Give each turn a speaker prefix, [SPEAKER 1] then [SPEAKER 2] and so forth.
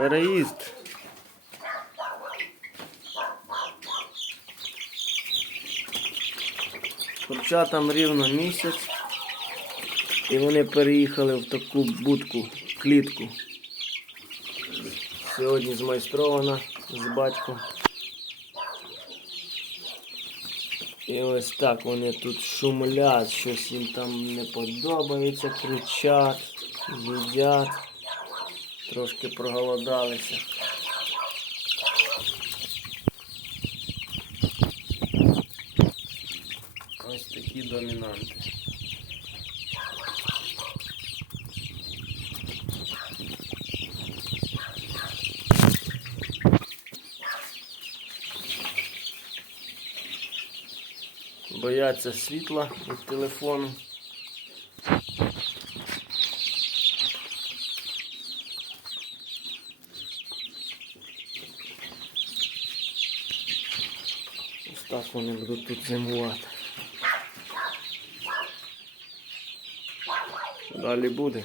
[SPEAKER 1] Переїзд. Курчатам рівно місяць. І вони переїхали в таку будку, клітку. Сьогодні змайстрована з батьком. І ось так вони тут шумлять, щось їм там не подобається, кричать, їдять, трошки проголодалися. Ось такі домінанти. Бояться світла від телефону. Ось так вони будуть тут зимувати. Далі буде.